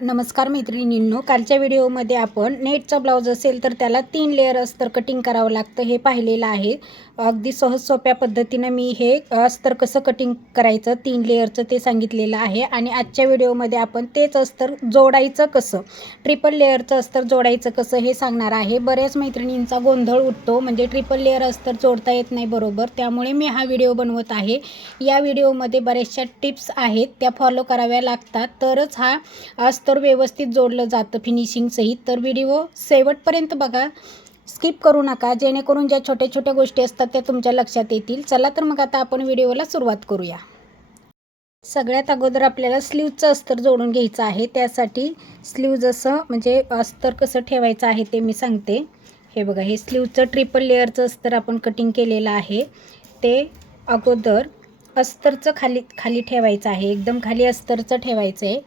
नमस्कार मैत्रिणींनो कालच्या व्हिडिओमध्ये आपण नेटचा ब्लाऊज असेल तर त्याला तीन लेअर अस्तर कटिंग करावं लागतं हे पाहिलेलं आहे. अगदी सहज सोप्या पद्धतीनं मी हे अस्तर कसं कटिंग करायचं तीन लेअरचं ते सांगितलेलं आहे. आणि आजच्या व्हिडिओमध्ये आपण तेच अस्तर जोडायचं कसं ट्रिपल लेअरचं अस्तर जोडायचं कसं हे सांगणार आहे. बऱ्याच मैत्रिणींचा गोंधळ उठतो म्हणजे ट्रिपल लेअर अस्तर जोडता येत नाही बरोबर. त्यामुळे मी हा व्हिडिओ बनवत आहे. या व्हिडिओमध्ये बऱ्याचशा टिप्स आहेत त्या फॉलो कराव्या लागतात. तरच हा अस्तर व्यवस्थित जोडलं जातं फिनिशिंगसहित तर व्हिडिओ शेवटपर्यंत बघा. स्किप करू नका. जेणेकरून ज्या छोट्या छोट्या गोष्टी असतात त्या तुमच्या लक्षात येतील. चला तर मग आता आपण व्हिडिओला सुरुवात करूया. सगळ्यात अगोदर आपल्याला स्लीवचं अस्तर जोडून घ्यायचं आहे. त्यासाठी स्लीव जसं म्हणजे अस्तर कसं ठेवायचं आहे ते मी सांगते. हे बघा हे स्लीवचं ट्रिपल लेअरचं अस्तर आपण कटिंग केलेलं आहे. ते अगोदर अस्तरचं खाली खाली ठेवायचं आहे. एकदम खाली अस्तरचं ठेवायचं आहे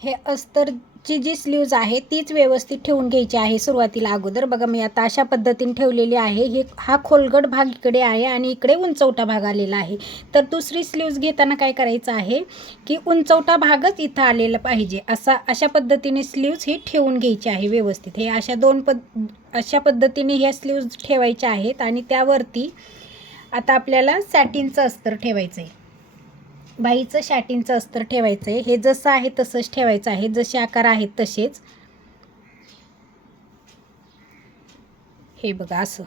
हे अस्तरची जी स्लीव्ज आहे तीच व्यवस्थित ठेवून घ्यायची आहे सुरुवातीला अगोदर. बघा मी आता अशा पद्धतीने ठेवलेली आहे. हे हा खोलगट भाग इकडे आहे आणि इकडे उंचवटा भाग आलेला आहे. तर दुसरी स्लीव्ज घेताना काय करायचं आहे की उंचवटा भागच इथं आलेला पाहिजे. असा अशा पद्धतीने स्लीव्ज ही ठेवून घ्यायची आहे व्यवस्थित. हे अशा दोन पद अशा पद्धतीने ह्या स्लीव्ज ठेवायच्या आहेत आणि त्यावरती आता आपल्याला सॅटिनचं अस्तर ठेवायचं आहे बाईचं शॅटिंगचं अस्तर ठेवायचं आहे हे जसं आहे तसंच ठेवायचं आहे. जसे आकार आहेत तसेच. हे बघा असं.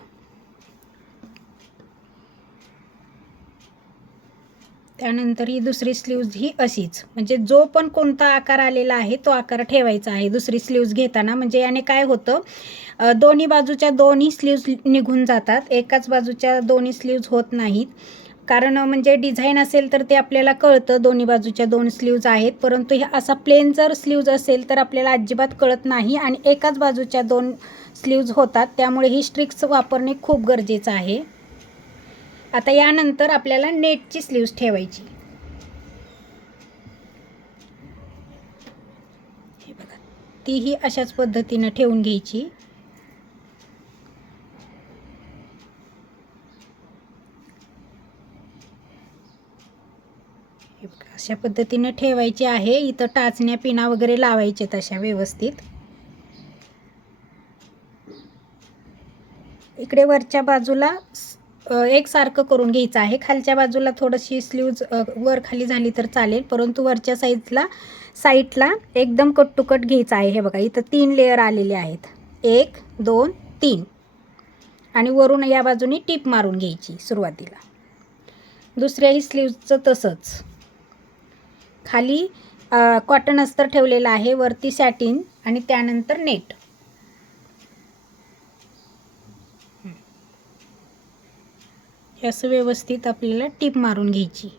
त्यानंतर ही दुसरी स्लीव्ज ही अशीच. म्हणजे जो पण कोणता आकार आलेला आहे तो आकार ठेवायचा आहे दुसरी स्लीव्ज घेताना. म्हणजे याने काय होतं दोन्ही बाजूच्या दोन्ही स्लीव्ज निघून जातात. एकाच बाजूच्या दोन्ही स्लीव्ज होत नाहीत. कारण म्हणजे डिझाईन असेल तर ते आपल्याला कळतं. दोन्ही बाजूच्या दोन स्लीव्ज आहेत. परंतु हे असा प्लेन जर स्लीव्ज असेल तर आपल्याला अजिबात कळत नाही आणि एकाच बाजूच्या दोन स्लीव्ज होतात. त्यामुळे ही स्ट्रिक्स वापरणे खूप गरजेचं आहे. आता यानंतर आपल्याला नेटची स्लीव्ज ठेवायची. तीही अशाच पद्धतीनं ठेवून घ्यायची. अशा पद्धतीने ठेवायची आहे. इथं टाचण्या पिना वगैरे लावायचे तशा व्यवस्थित. इकडे वरच्या बाजूला एक एकसारखं करून घ्यायचं आहे. खालच्या बाजूला थोडीशी स्लीव्ज वर खाली झाली तर चालेल. परंतु वरच्या साईजला साईटला एकदम कट टू कट घ्यायचं आहे. हे बघा इथं तीन लेअर आलेले आहेत. एक दोन तीन. आणि वरून या बाजूने टीप मारून घ्यायची सुरुवातीला. दुसऱ्याही स्लीव्जचं तसंच. खाली कॉटन अस्तर ठेवलेलं आहे वरती सॅटिन आणि त्यानंतर नेट असं व्यवस्थित आपल्याला टीप मारून घ्यायची.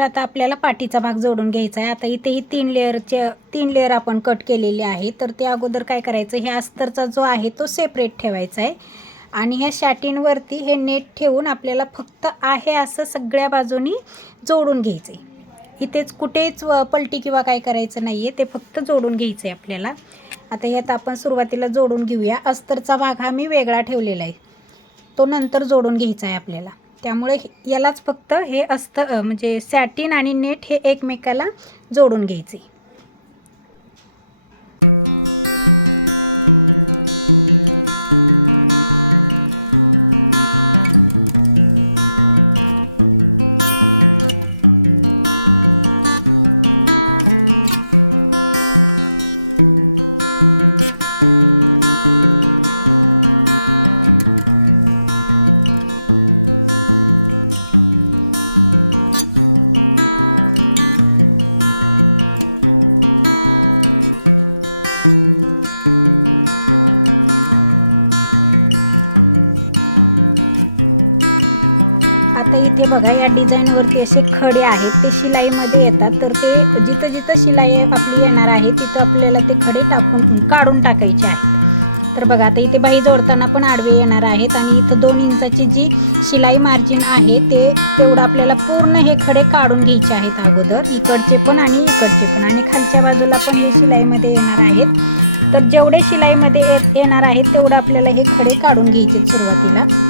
तर आता आपल्याला पाठीचा भाग जोडून घ्यायचा आहे. आता इथे ही तीन लेअरचे तीन लेअर आपण कट केलेले आहे तर ते अगोदर काय करायचं हे अस्तरचा जो आहे तो सेपरेट ठेवायचा आहे. आणि ह्या शॅटिनवरती हे नेट ठेवून आपल्याला फक्त आहे असं सगळ्या बाजूनी जोडून घ्यायचं आहे इथेच कुठेच व- पलटी किंवा काय करायचं नाही आहे ते फक्त जोडून घ्यायचं आहे आपल्याला. आता यात आपण सुरुवातीला जोडून घेऊया. अस्तरचा भाग हा मी वेगळा ठेवलेला आहे. तो नंतर जोडून घ्यायचा आहे आपल्याला. त्यामुळे यालाच फक्त हे असतं म्हणजे सॅटिन आणि नेट हे एकमेकाला जोडून घ्यायचे. बघा आता इथे बाई जोडताना पण आडवे येणार आहेत आणि इथं दोन इंचाची जी शिलाई मार्जिन आहे ते तेवढं आपल्याला पूर्ण हे खडे काढून घ्यायचे आहेत अगोदर. इकडचे पण आणि इकडचे पण. आणि खालच्या बाजूला पण हे शिलाईमध्ये येणार आहेत. तर जेवढे शिलाईमध्ये येणार आहेत तेवढं आपल्याला हे खडे काढून घ्यायचे सुरुवातीला.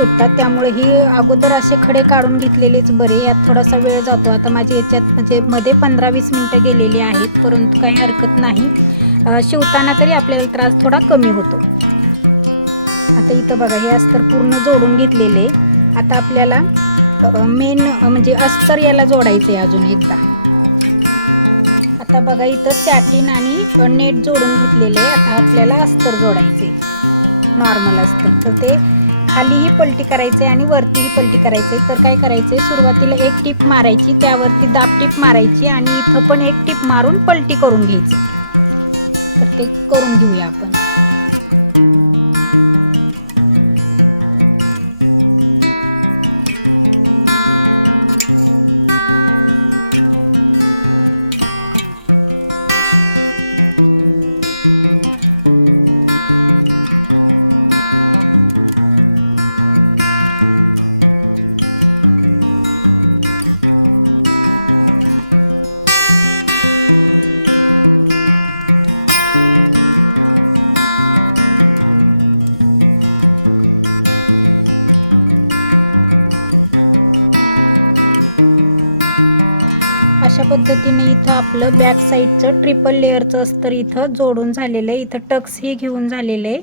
सुया त्यामुळे ही अगोदर असे खडे काढून घेतलेलेच बरे. यात थोडासा वेळ जातो. आता माझ्या याच्यात म्हणजे मध्ये पंधरा वीस मिनटं गेलेली आहेत परंतु काही हरकत नाही. शिवताना तरी आपल्याला त्रास थोडा कमी होतो. आता इथं बघा हे अस्तर पूर्ण जोडून घेतलेले. आता आपल्याला मेन म्हणजे अस्तर याला जोडायचे अजून एकदा. आता बघा इथं सॅटिन आणि नेट जोडून आणि वरती पलटी करायचे. तर काय करायचे? सुरुवातीला एक टीप मारायची. त्यावरती दाब टीप मारायची आणि इथं पण एक टीप मारून पलटी करून घ्यायची. ट्रिपल अस्तर इथं जोडून झालेलं आहे. इथं टक्सही घेऊन झालेलं आहे.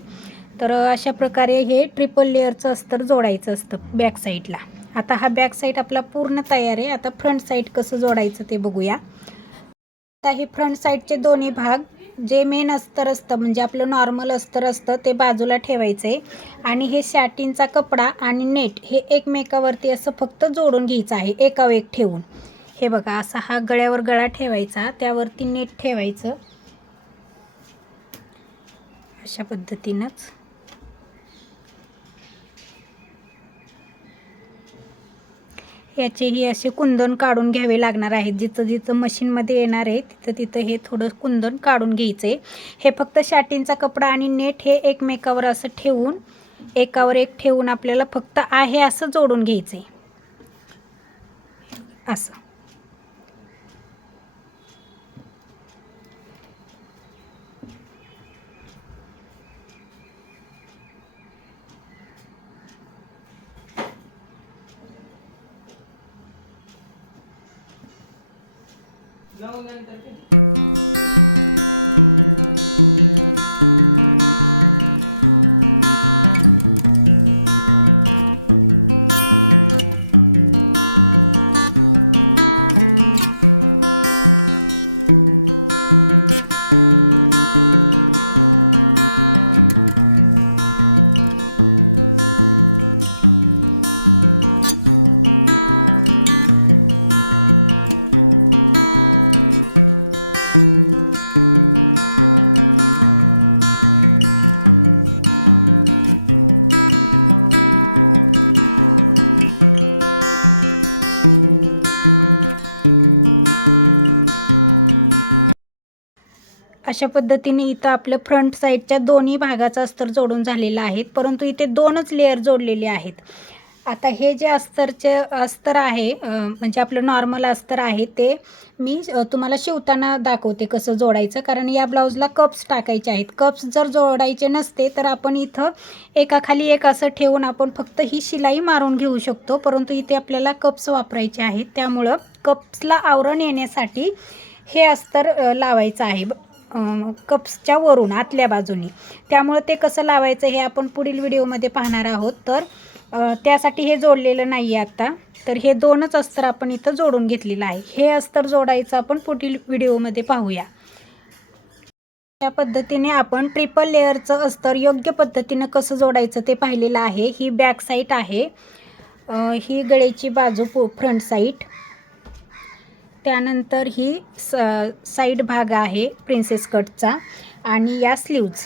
तर अशा प्रकारे हे ट्रिपल लेअरचं अस्तर जोडायचं असतं बॅक साईडला आता हा बॅक साईड आपला पूर्ण तयार आहे. आता फ्रंट साईड कसं जोडायचं ते बघूया. आता हे फ्रंट साईडचे दोन्ही भाग जे मेन अस्तर असतं म्हणजे आपलं नॉर्मल अस्तर असतं ते बाजूला ठेवायचं आहे आणि हे सॅटिनचा कपडा आणि नेट हे एकमेकावरती असं फक्त जोडून घ्यायचं आहे. एकावर एक ठेवून. हे बघा असा हा गळ्यावर गळा ठेवायचा. त्यावरती नेट ठेवायचं. अशा पद्धतीनंच. याचेही असे कुंदन काढून घ्यावे लागणार आहेत. जिथं जिथं मशीनमध्ये येणार आहे तिथं तिथं हे थोडं कुंदन काढून घ्यायचं आहे हे फक्त शाटींचा कपडा आणि नेट हे एकमेकावर असं ठेवून एकावर एक ठेवून आपल्याला फक्त आहे असं जोडून घ्यायचं आहे असं. No, ganun talaga. अशा पद्धतीने इथं आपलं फ्रंट साईडच्या दोन्ही भागाचा अस्तर जोडून झालेला आहे. परंतु इथे दोनच लेअर जोडलेले आहेत. आता हे जे अस्तरचे अस्तर आहे म्हणजे आपलं नॉर्मल अस्तर आहे ते मी तुम्हाला शिवताना दाखवते कसं जोडायचं. कारण या ब्लाऊजला कप्स टाकायचे आहेत. कप्स जर जोडायचे नसते तर आपण इथं एकाखाली एक असं ठेवून आपण फक्त ही शिलाई मारून घेऊ शकतो. परंतु इथे आपल्याला कप्स वापरायचे आहेत. त्यामुळं कप्सला आवरण येण्यासाठी हे अस्तर लावायचं आहे. कप्सच्या वरून आतल्या बाजूनी. त्यामुळं ते कसं लावायचं हे आपण पुढील व्हिडिओमध्ये पाहणार आहोत. तर त्यासाठी हे जोडलेलं नाही आहे आत्ता तर हे दोनच अस्तर आपण इथं जोडून घेतलेलं आहे. हे अस्तर जोडायचं आपण पुढील व्हिडिओमध्ये पाहूया. या पद्धतीने आपण ट्रिपल लेअरचं अस्तर योग्य पद्धतीनं कसं जोडायचं ते पाहिलेलं आहे. ही बॅक साईट आहे. ही गळेची बाजू फ्रंट साईट त्यानंतर ही स साईड भाग आहे प्रिन्सेस कटचा आणि या स्लीव्ज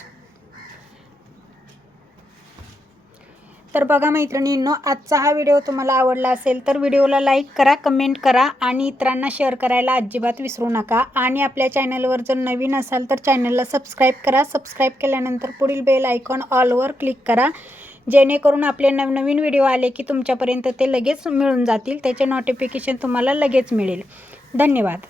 तर बघा मैत्रिणींनो आजचा हा व्हिडिओ तुम्हाला आवडला असेल तर व्हिडिओला लाईक करा कमेंट करा आणि इतरांना शेअर करायला अजिबात विसरू नका. आणि आपल्या चॅनलवर जर नवीन असाल तर चॅनलला सबस्क्राईब करा. सबस्क्राईब केल्यानंतर पुढील बेल आयकॉन ऑलवर क्लिक करा. जेणेकरून आपले नवनवीन व्हिडिओ आले की तुमच्यापर्यंत ते लगेच मिळून जातील. त्याचे नोटिफिकेशन तुम्हाला लगेच मिळेल. धन्यवाद.